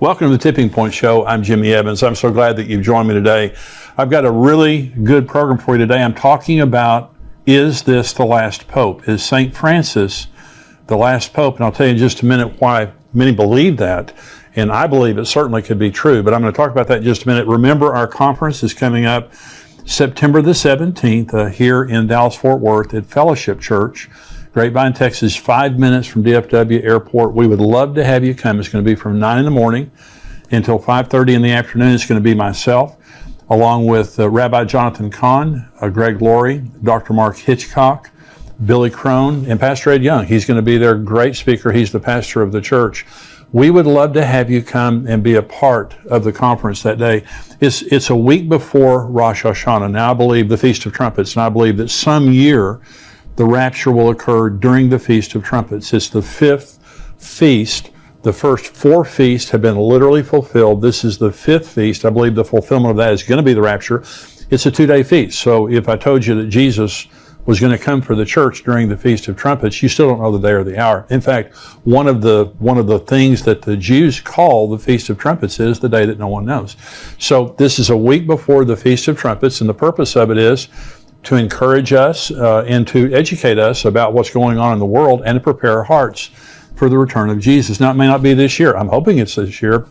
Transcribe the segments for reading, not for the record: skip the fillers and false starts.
Welcome to the Tipping Point Show. I'm Jimmy Evans. I'm so glad that you've joined me today. I've got a really good program for you today. I'm talking about, is this the last pope? Is St. Francis the last pope? And I'll tell you in just a minute why many believe that. And I believe it certainly could be true, but I'm going to talk about that in just a minute. Remember, our conference is coming up September the 17th here in Dallas-Fort Worth at Fellowship Church, Grapevine, Texas, 5 minutes from DFW Airport. We would love to have you come. It's going to be from 9 in the morning until 5:30 in the afternoon. It's going to be myself, along with Rabbi Jonathan Kahn, Greg Laurie, Dr. Mark Hitchcock, Billy Crone, and Pastor Ed Young. He's going to be their great speaker. He's the pastor of the church. We would love to have you come and be a part of the conference that day. It's a week before Rosh Hashanah. Now, I believe the Feast of Trumpets, and I believe that some year the rapture will occur during the Feast of Trumpets. It's the fifth feast. The first four feasts have been literally fulfilled. This is the fifth feast. I believe the fulfillment of that is going to be the rapture. It's a 2-day feast. So if I told you that Jesus was going to come for the church during the Feast of Trumpets, you still don't know the day or the hour. In fact, one of the things that the Jews call the Feast of Trumpets is the day that no one knows. So this is a week before the Feast of Trumpets, and the purpose of it is to encourage us and to educate us about what's going on in the world and to prepare our hearts for the return of Jesus. Now, it may not be this year. I'm hoping it's this year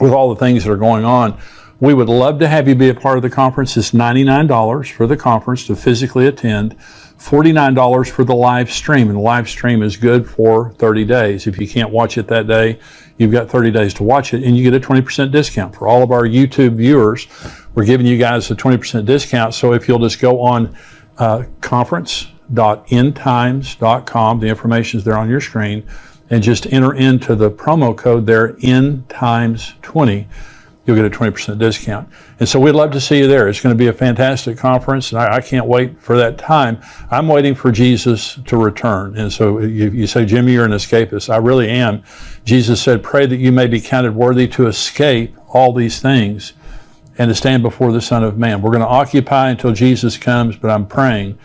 with all the things that are going on. We would love to have you be a part of the conference. It's $99 for the conference to physically attend, $49 for the live stream, and the live stream is good for 30 days. If you can't watch it that day, you've got 30 days to watch it, and you get a 20% discount. For all of our YouTube viewers, we're giving you guys a 20% discount. So if you'll just go on conference.endtimes.com, the information is there on your screen, and just enter into the promo code there, EndTimes20, you'll get a 20% discount. And so we'd love to see you there. It's going to be a fantastic conference, and I can't wait for that time. I'm waiting for Jesus to return. And so you say, Jimmy, you're an escapist. I really am. Jesus said, pray that you may be counted worthy to escape all these things and to stand before the Son of Man. We're going to occupy until Jesus comes, but I'm praying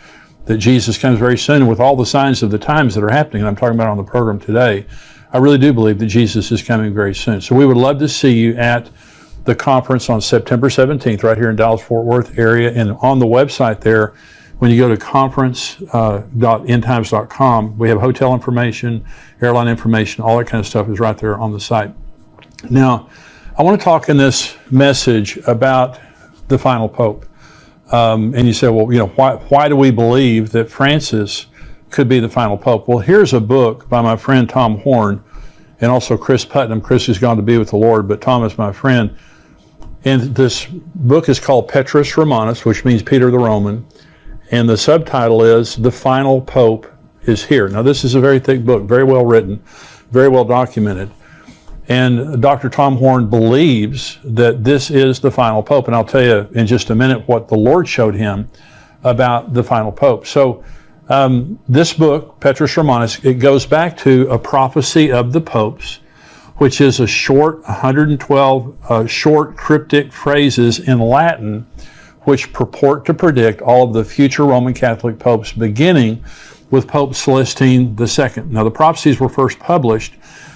that Jesus comes very soon with all the signs of the times that are happening, and I'm talking about on the program today. I really do believe that Jesus is coming very soon. So we would love to see you at the conference on September 17th right here in Dallas-Fort Worth area. And on the website there, when you go to conference.endtimes.com, we have hotel information, airline information, all that kind of stuff is right there on the site. Now, I want to talk in this message about the final pope. And you say, well, why do we believe that Francis could be the final pope? Well, here's a book by my friend Tom Horn and also Chris Putnam. Chris has gone to be with the Lord, but Tom is my friend. And this book is called Petrus Romanus, which means Peter the Roman. And the subtitle is The Final Pope is Here. Now, this is a very thick book, very well written, very well documented. And Dr. Tom Horn believes that this is the final pope. And I'll tell you in just a minute what the Lord showed him about the final pope. So this book, Petrus Romanus, it goes back to a prophecy of the popes, which is a short, 112 short cryptic phrases in Latin, which purport to predict all of the future Roman Catholic popes, beginning with Pope Celestine II. Now, the prophecies were first published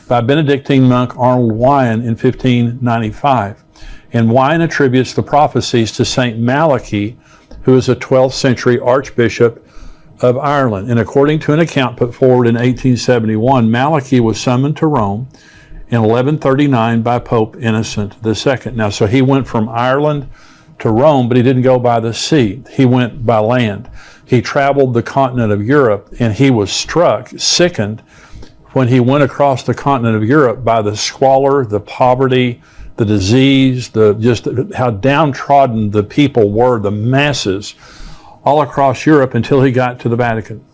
by Benedictine monk Arnold Wyon in 1595. And Wyon attributes the prophecies to St. Malachy, who is a 12th century archbishop of Ireland. And according to an account put forward in 1871, Malachy was summoned to Rome in 1139 by Pope Innocent II. Now, so he went from Ireland to Rome, but he didn't go by the sea. He went by land. He traveled the continent of Europe, and he was struck, sickened, when he went across the continent of Europe by the squalor, the poverty, the disease, just how downtrodden the people were, the masses, all across Europe until he got to the Vatican.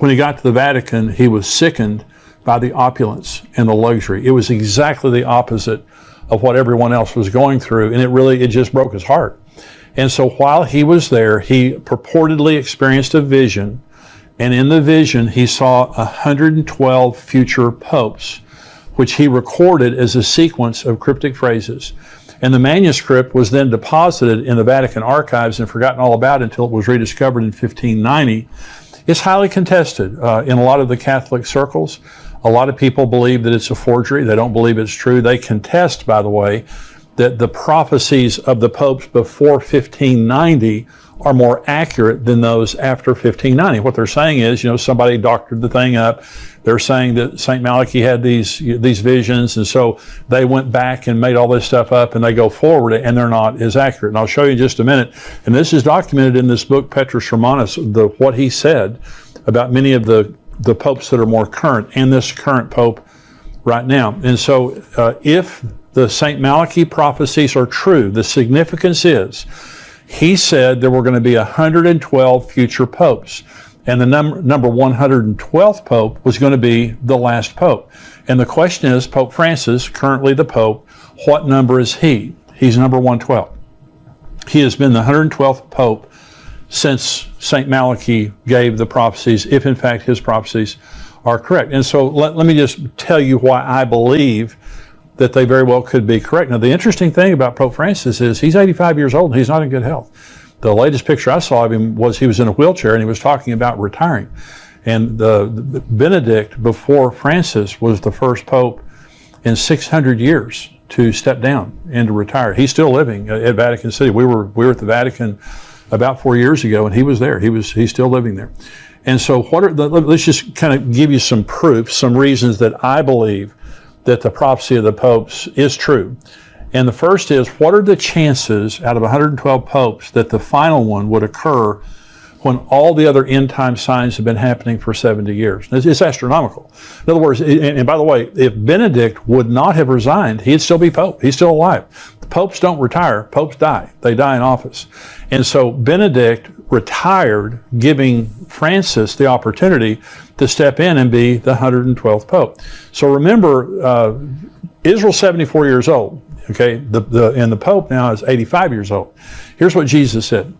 When he got to the Vatican, he was sickened by the opulence and the luxury. It was exactly the opposite of what everyone else was going through, and it just broke his heart. And so while he was there, he purportedly experienced a vision, and in the vision he saw 112 future popes, which he recorded as a sequence of cryptic phrases. And the manuscript was then deposited in the Vatican archives and forgotten all about until it was rediscovered in 1590. It's highly contested in a lot of the Catholic circles. A lot of people believe that it's a forgery. They don't believe it's true. They contest, by the way, that the prophecies of the popes before 1590 are more accurate than those after 1590. What they're saying is, somebody doctored the thing up. They're saying that St. Malachi had these visions, and so they went back and made all this stuff up, and they go forward, and they're not as accurate. And I'll show you in just a minute. And this is documented in this book, Petrus Romanus, what he said about many of the popes that are more current, and this current pope right now. And so if the St. Malachi prophecies are true, the significance is, he said there were going to be 112 future popes. And the number 112th pope was going to be the last pope. And the question is, Pope Francis, currently the pope, what number is he? He's number 112. He has been the 112th pope since St. Malachi gave the prophecies, if in fact his prophecies are correct. And so let me just tell you why I believe that they very well could be correct. Now, the interesting thing about Pope Francis is he's 85 years old and he's not in good health. The latest picture I saw of him was he was in a wheelchair and he was talking about retiring. And the Benedict, before Francis, was the first pope in 600 years to step down and to retire. He's still living at Vatican City. We were at the Vatican about 4 years ago, and he was there. He's still living there. And so let's just kind of give you some proof, some reasons that I believe that the prophecy of the popes is true. And the first is, what are the chances out of 112 popes that the final one would occur when all the other end time signs have been happening for 70 years? It's astronomical. In other words, and by the way, if Benedict would not have resigned, he'd still be pope. He's still alive. The popes don't retire. Popes die. They die in office. And so Benedict retired, giving Francis the opportunity to step in and be the 112th pope. So remember, Israel's 74 years old. Okay, and the Pope now is 85 years old. Here's what Jesus said.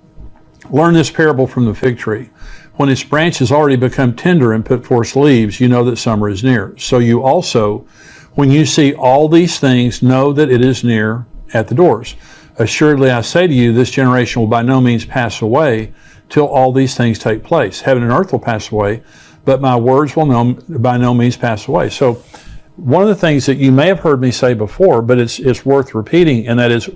Learn this parable from the fig tree. When its branch has already become tender and put forth leaves, you know that summer is near. So you also, when you see all these things, know that it is near at the doors. Assuredly, I say to you, this generation will by no means pass away till all these things take place. Heaven and earth will pass away, but my words will by no means pass away. So one of the things that you may have heard me say before, but it's worth repeating, and that is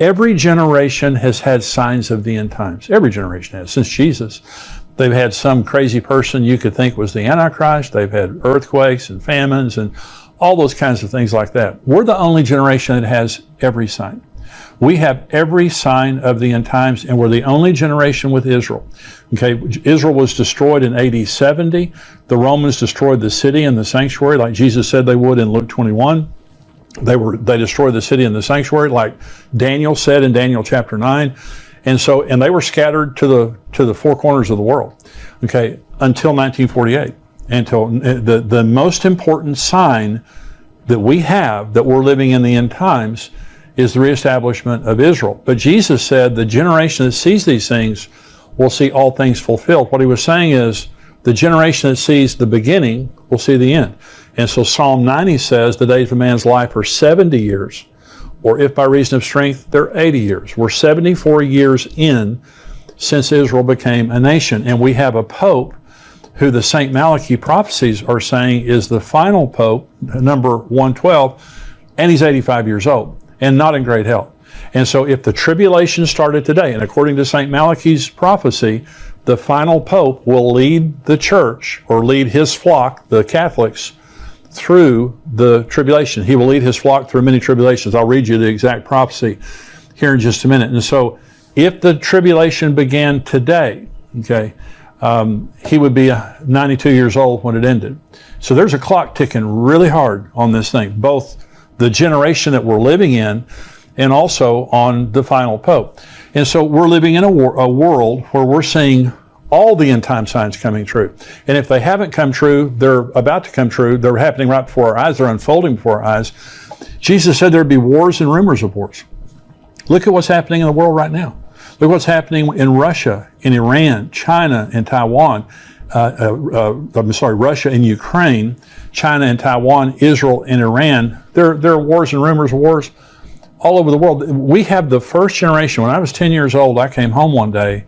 every generation has had signs of the end times. Every generation has, since Jesus. They've had some crazy person you could think was the Antichrist. They've had earthquakes and famines and all those kinds of things like that. We're the only generation that has every sign. We have every sign of the end times, and we're the only generation with Israel. Okay, Israel was destroyed in AD 70. The Romans destroyed the city and the sanctuary, like Jesus said they would in Luke 21. They destroyed the city and the sanctuary, like Daniel said in Daniel chapter 9. And they were scattered to the four corners of the world. Okay, until 1948. Until the most important sign that we have that we're living in the end times is the reestablishment of Israel. But Jesus said the generation that sees these things will see all things fulfilled. What he was saying is the generation that sees the beginning will see the end. And so Psalm 90 says the days of a man's life are 70 years, or if by reason of strength, they're 80 years. We're 74 years in since Israel became a nation. And we have a pope who the St. Malachi prophecies are saying is the final pope, number 112, and he's 85 years old and not in great health. And so if the tribulation started today, and according to St. Malachi's prophecy, the final pope will lead the church, or lead his flock, the Catholics, through the tribulation. He will lead his flock through many tribulations. I'll read you the exact prophecy here in just a minute. And so if the tribulation began today, okay, he would be 92 years old when it ended. So there's a clock ticking really hard on this thing, both the generation that we're living in and also on the final pope. And so we're living in a world where we're seeing all the end time signs coming true. And if they haven't come true, they're about to come true. They're happening right before our eyes. They're unfolding before our eyes. Jesus said there'd be wars and rumors of wars. Look at what's happening in the world right now. Look what's happening in Russia, in Iran, China, and Taiwan. Russia and Ukraine, China and Taiwan, Israel and Iran. There are wars and rumors of wars all over the world. We have the first generation. When I was 10 years old, I came home one day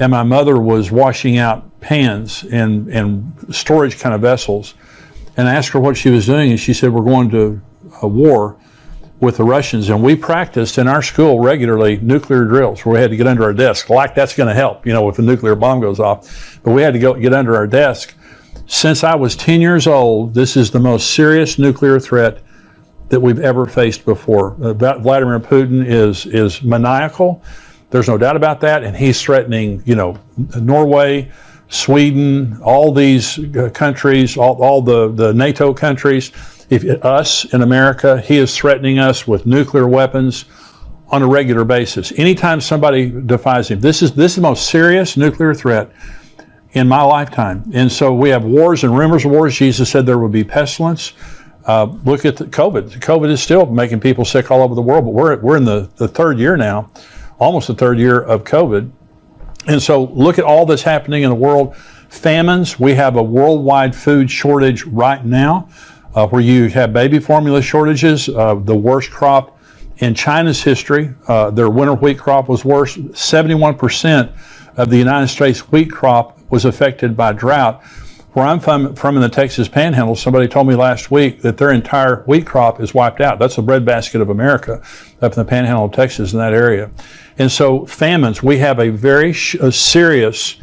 and my mother was washing out pans and storage kind of vessels. and I asked her what she was doing, and she said, we're going to a war with the Russians, and we practiced in our school regularly nuclear drills where we had to get under our desk. Like that's going to help, if the nuclear bomb goes off. But we had to go get under our desk. Since I was 10 years old, this is the most serious nuclear threat that we've ever faced before. Vladimir Putin is maniacal. There's no doubt about that, and he's threatening, Norway, Sweden, all these countries, all the NATO countries. Us in America, he is threatening us with nuclear weapons on a regular basis. Anytime somebody defies him, this is the most serious nuclear threat in my lifetime. And so we have wars and rumors of wars. Jesus said there would be pestilence. Look at COVID. COVID is still making people sick all over the world, but we're in the third year now, almost the third year of COVID. And so look at all that's happening in the world. Famines. We have a worldwide food shortage right now. Where you have baby formula shortages, the worst crop in China's history. Their winter wheat crop was worse. 71% of the United States wheat crop was affected by drought. Where I'm from in the Texas Panhandle, somebody told me last week that their entire wheat crop is wiped out. That's the breadbasket of America up in the Panhandle of Texas in that area. And so famines, we have a very serious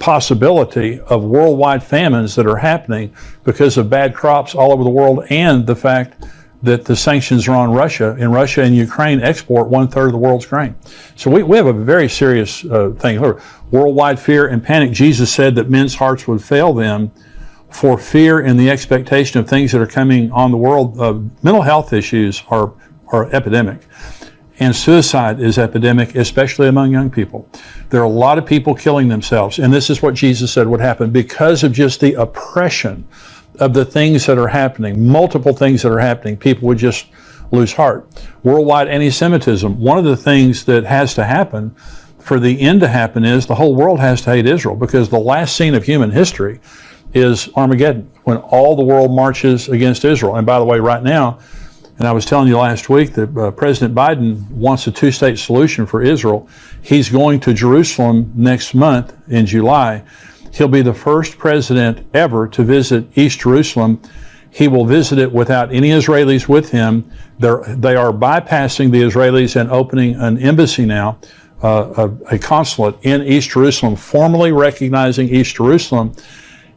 possibility of worldwide famines that are happening because of bad crops all over the world, and the fact that the sanctions are on Russia, and Russia and Ukraine export 1/3 of the world's grain. So we have a very serious thing. Worldwide fear and panic. Jesus said that men's hearts would fail them for fear and the expectation of things that are coming on the world. Mental health issues are epidemic. And suicide is epidemic, especially among young people. There are a lot of people killing themselves. And this is what Jesus said would happen because of just the oppression of the things that are happening, multiple things that are happening. People would just lose heart. Worldwide anti-Semitism. One of the things that has to happen for the end to happen is the whole world has to hate Israel, because the last scene of human history is Armageddon, when all the world marches against Israel. And by the way, right now, and I was telling you last week that President Biden wants a two-state solution for Israel. He's going to Jerusalem next month in July. He'll be the first president ever to visit East Jerusalem. He will visit it without any Israelis with him. They are bypassing the Israelis and opening an embassy now, a consulate in East Jerusalem, formally recognizing East Jerusalem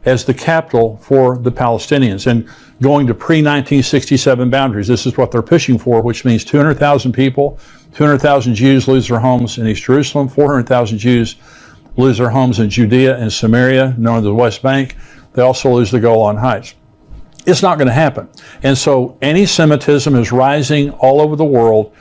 as the capital for the Palestinians, and going to pre-1967 boundaries. This is what they're pushing for, which means 200,000 people, 200,000 Jews lose their homes in East Jerusalem, 400,000 Jews lose their homes in Judea and Samaria, known as the West Bank. They also lose the Golan Heights. It's not going to happen. And so anti-Semitism is rising all over the world.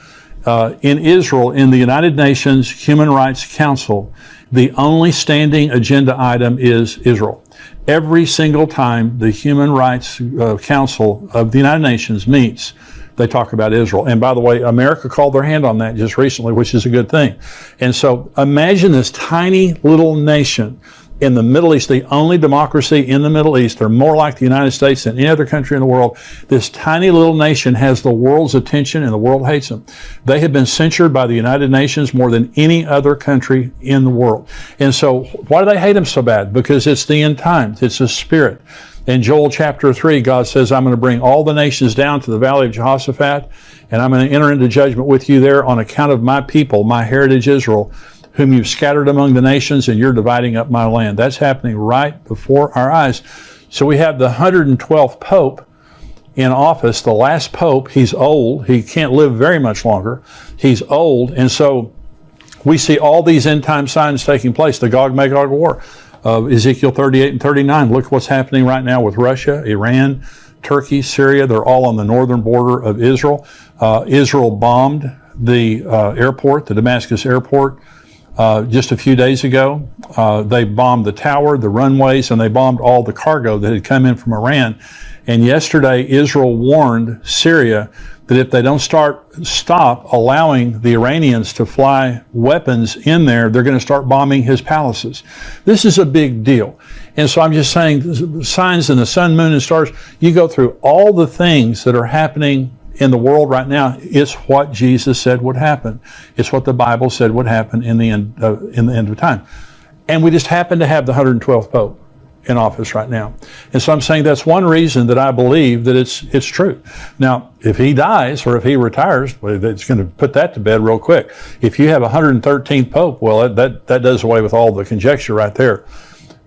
In Israel, in the United Nations Human Rights Council, the only standing agenda item is Israel. Every single time the Human Rights Council of the United Nations meets, they talk about Israel. And by the way, America called their hand on that just recently, which is a good thing. And so imagine this tiny little nation in the Middle East, the only democracy in the Middle East. They're more like the United States than any other country in the world. This tiny little nation has the world's attention, and the world hates them. They have been censured by the United Nations more than any other country in the world. And so why do they hate them so bad? Because it's the end times. It's a spirit. In Joel chapter 3, God says, I'm going to bring all the nations down to the valley of Jehoshaphat, and I'm going to enter into judgment with you there on account of my people, my heritage Israel, whom you've scattered among the nations, and you're dividing up my land. That's happening right before our eyes. So we have the 112th Pope in office, the last Pope. He's old. He can't live very much longer. He's old. And so we see all these end time signs taking place. The Gog-Magog war of Ezekiel 38 and 39. Look what's happening right now with Russia, Iran, Turkey, Syria. They're all on the northern border of Israel. Israel bombed the airport, the Damascus airport, just a few days ago. They bombed the tower, the runways, and they bombed all the cargo that had come in from Iran. And yesterday, Israel warned Syria that if they don't stop allowing the Iranians to fly weapons in there, they're going to start bombing his palaces. This is a big deal. And so I'm just saying, signs in the sun, moon, and stars, you go through all the things that are happening in the world right now. It's what Jesus said would happen. It's what the Bible said would happen in the end of time. And we just happen to have the 112th Pope. in office right now. And so I'm saying that's one reason that I believe that it's true. Now, if he dies or if he retires, well, it's going to put that to bed real quick. If you have 113th Pope, well, that does away with all the conjecture right there.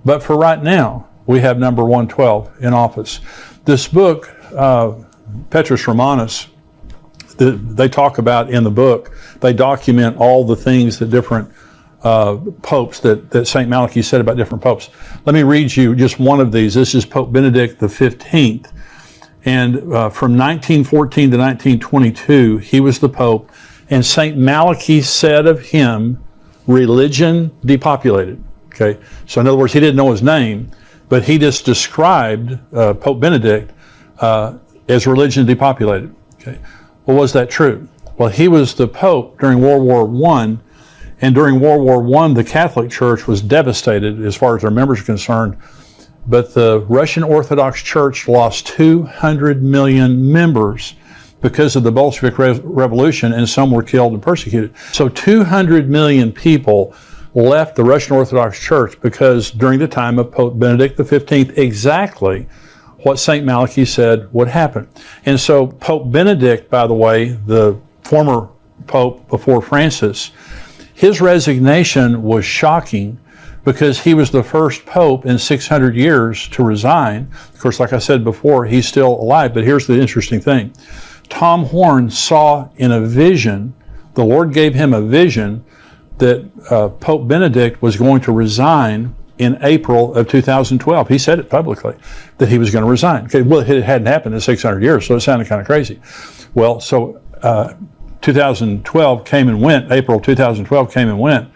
But for right now, we have number 112 in office. This book, Petrus Romanus, they talk about in the book, they document all the things that different popes that St. Malachy said about different popes. Let me read you just one of these. This is Pope Benedict XV. And from 1914 to 1922, he was the Pope. And St. Malachy said of him, religion depopulated. Okay, so in other words, he didn't know his name, but he just described Pope Benedict as religion depopulated. Okay, well, was that true? Well, he was the Pope during World War I, and during World War I, the Catholic Church was devastated as far as their members are concerned, but the Russian Orthodox Church lost 200 million members because of the Bolshevik Revolution, and some were killed and persecuted. So 200 million people left the Russian Orthodox Church because during the time of Pope Benedict XV, exactly what St. Malachy said would happen. And so Pope Benedict, by the way, the former Pope before Francis, his resignation was shocking because he was the first Pope in 600 years to resign. Of course, like I said before, he's still alive, but here's the interesting thing. Tom Horn saw in a vision, the Lord gave him a vision that Pope Benedict was going to resign in April of 2012. He said it publicly, that he was going to resign. Okay, well, it hadn't happened in 600 years, so it sounded kind of crazy. Well, so 2012 came and went, April 2012 came and went,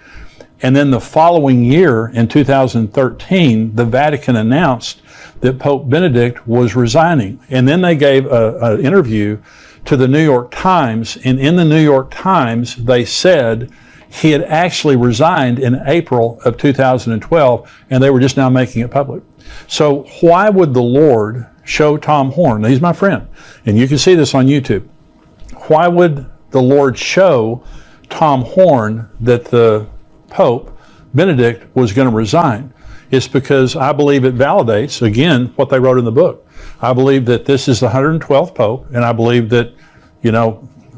and then the following year, in 2013, the Vatican announced that Pope Benedict was resigning. And then they gave an interview to the New York Times, and in the New York Times, they said he had actually resigned in April of 2012, and they were just now making it public. So why would the Lord show Tom Horn? He's my friend, and you can see this on YouTube. Why would the Lord show Tom Horn that the Pope, Benedict, was going to resign? It's because I believe it validates, again, what they wrote in the book. I believe that this is the 112th Pope, and I believe that,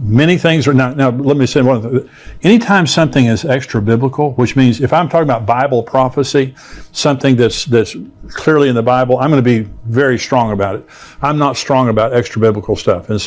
many things are now let me say one thing. Anytime something is extra biblical, which means if I'm talking about Bible prophecy, something that's clearly in the Bible, I'm going to be very strong about it. I'm not strong about extra biblical stuff. And